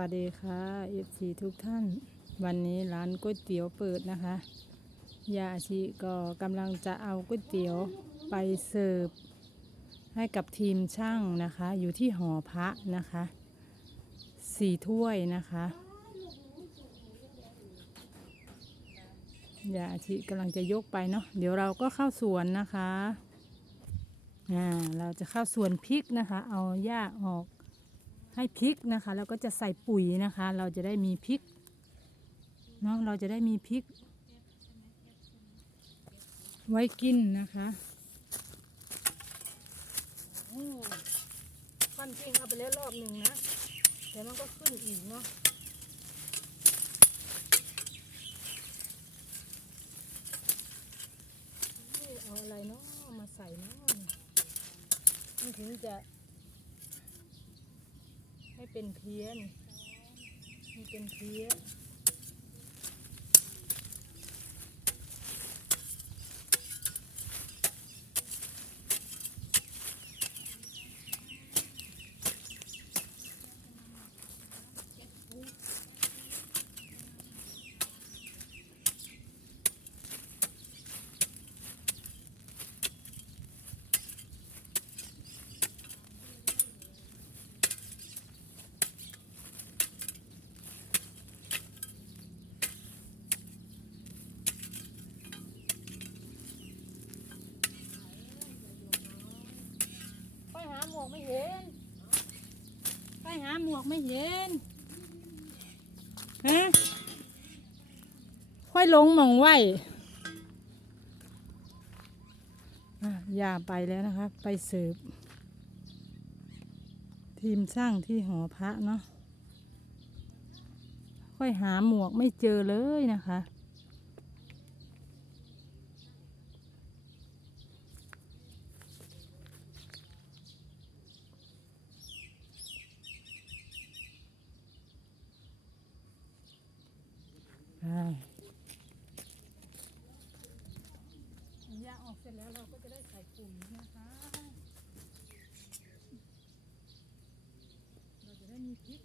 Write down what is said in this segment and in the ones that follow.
วัสดีค่ะเอฟซีทุกท่าน วันนี้ร้านก๋วยเตี๋ยวเปิดนะคะยาชิก็กำลังจะเอาก๋วยเตี๋ยวไปเสิร์ฟให้กับทีมช่างนะคะ อยู่ที่หอพระนะคะสี่ถ้วยนะคะยาอาชิกำลังจะยกไปเนาะเดี๋ยวเราก็เข้าสวนนะคะอ่าเราจะเข้าสวนพริกนะคะ เอาหญ้าออก ให้พริกนะคะ แล้วก็จะใส่ปุ๋ยนะคะ เราจะได้มีพริกเนาะเราจะได้มีพริก ไว้กินนะคะโอ้ปั้นจริงเอาไปแล้วรอบหนึ่งนะแต่มันก็ขึ้นอีกเนาะเอาอะไรเนาะมาใส่เนาะมันถึงจะ เป็นเพี้ยนมีเป็นเพี้ยนไปหาหมวกไม่เห็นไป หาหมวกไม่เห็นฮะค่อยลงมองไหวอะอย่าไปแล้วนะคะ ไปเสิร์ฟทีมสร้างที่หอพระเนาะค่อยหาหมวกไม่เจอเลยนะคะ อ่ายาออกเสร็จแล้วเราก็จะได้ใส่ปุ๋ยนะคะ เราจะได้มี พริก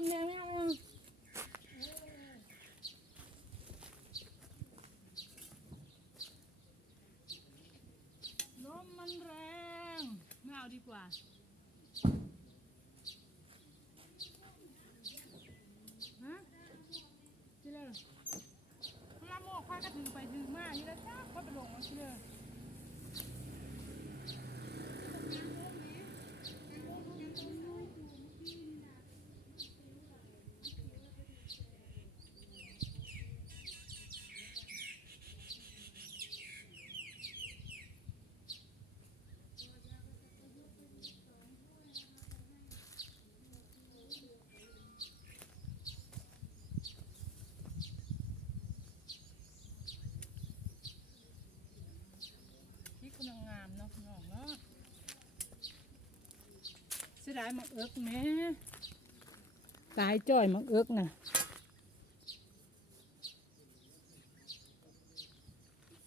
มแรงไม่เอาลมมันแรงไม่เอาดีกว่าฮะชิเลยมาโมกควายก็ถือไปถือมาอยู่แล้วจ้าก็ไปลงมาชิเลยพี่กำลังงามเนาะน้องเนาะ ตายมักเอิกแม่ตายจ้อยมักเอิกนะ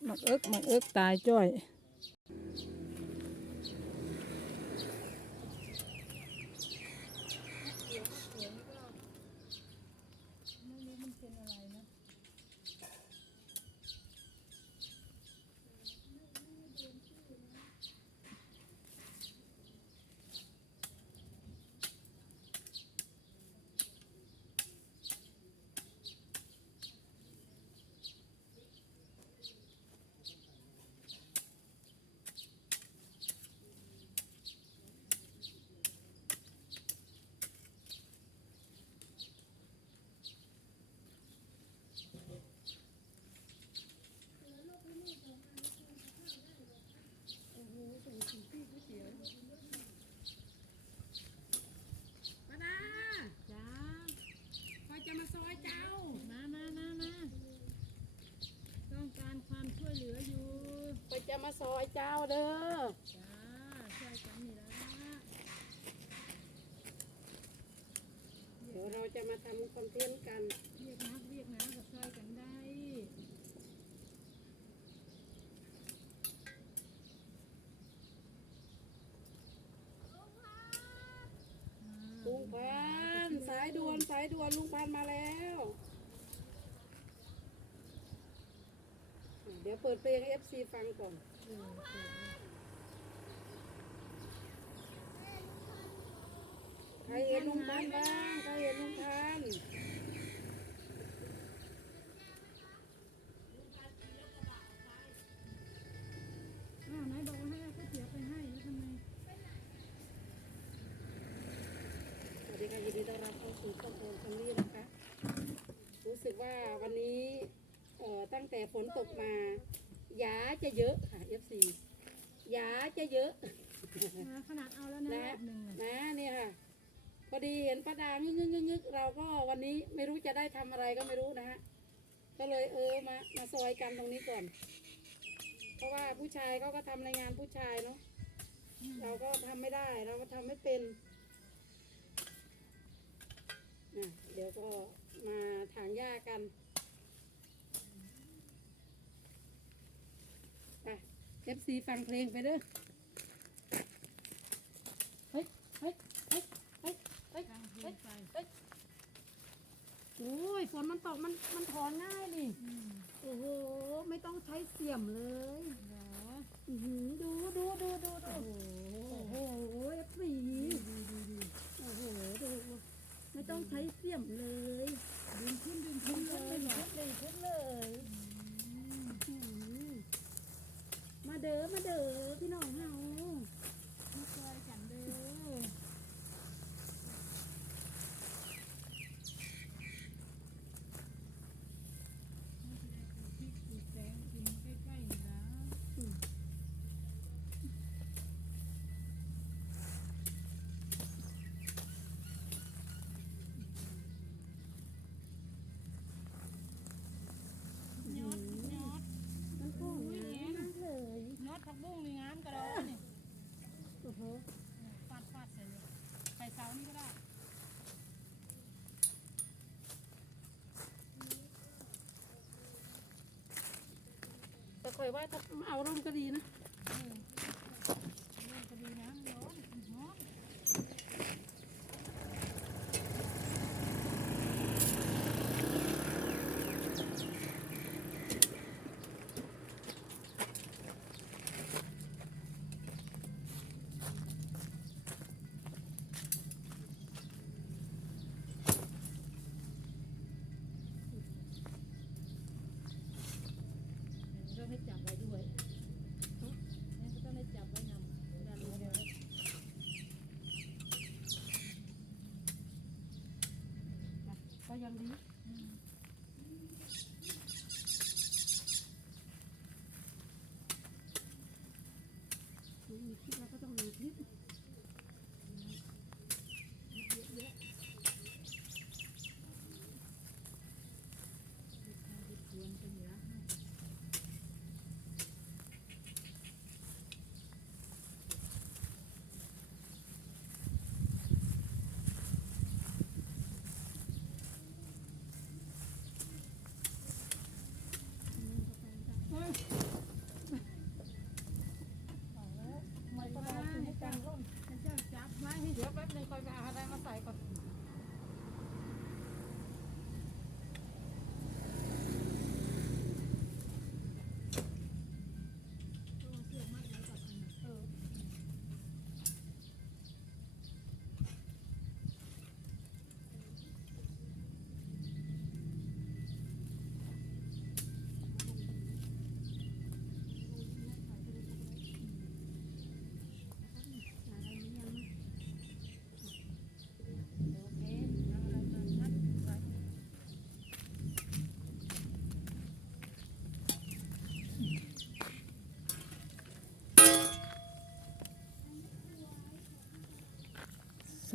มักเอิกมักเอิกตายจ้อยไม่รู้มันเป็นอะไรนะ ป้าดา จ้า คอยจะมาซอยเจ้า มามามามาต้องการความช่วยเหลืออยู่ คอยจะมาซอย เจ้าเด้อจ้าช่วยกันนี่ละเดี๋ยวเราจะมาทำคอนเทนต์กันเรียกนักเรียกนะกับช่วยกันได้ลุงพันธุ์สายด่วนสายด่วนลุงพันมาแล้ เดี๋ยวเปิดเพลงให้ FC ฟังก่อนใครเห็นลุงพันธุ์บ้างใครเห็นลุงพันธุ์อ้าวไหนบอกว่าให้เอาก๋วยเตี๋ยวไปให้แล้วทำไม สวัสดีค่ะยินดีต้อนรับเข้าสู่ครอบครัวคัมรี่นะคะ รู้สึกว่าวันนี้เอ่อตั้งแต่ฝนตกมาห ยาจะเยอะค่ะ FC หยาจะเยอะ นะขนาดเอาแล้วนะนะรอบหนึ่งน่ะนะเนี่ยค่ะ พอดีเห็นป้าดางึกงึกงึกงึกเราก็วันนี้ไม่รู้จะได้ทำอะไรก็ไม่รู้นะฮะก็เลยเออมามาซอยกันตรงนี้ก่อน เพราะว่าผู้ชายเขาก็ทำในงานผู้ชายเนาะเราก็ทำไม่ได้ เราก็ทำไม่เป็นนะเดี๋ยวก็มาถางหญ้ากัน เอฟซีฟังเพลงไปเด้อเฮ้ยเฮ้ยเฮ้ยเฮ้ยเฮ้ยตั้งเพลงไปโอ้ยฝนมันตกมันมันถอนง่ายนี่อืมโอ้โหไม่ต้องใช้เสียมเลยเหรออื้อหือดูดูดูดูดูโอ้โหโอ้โหเอฟซีดี อยว่าถ้าเอาร่มก็ดีนะ ยังดีมีคลิปเราก็ต้องมีคลิป ไม่ก็ได้ให้จังร่มเจ้าจับไว้เดี๋ยวแป๊บนึงคอยไปเอาอะไรมาใส่ก่อน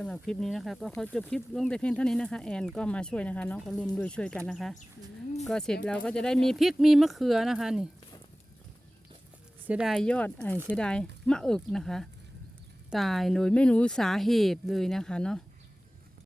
สำหรับคลิปนี้นะคะ ก็ขอจบคลิปลงแต่เพียงเท่านี้นะคะ แอนก็มาช่วยนะคะน้องก็ร่วมด้วยช่วยกันนะคะ ก็เสร็จเราก็จะได้มีพริกมีมะเขือนะคะนี่ เสียดายยอดไอ้เสียดายมะอึกนะคะ ตายโดยไม่รู้สาเหตุเลยนะคะเนาะ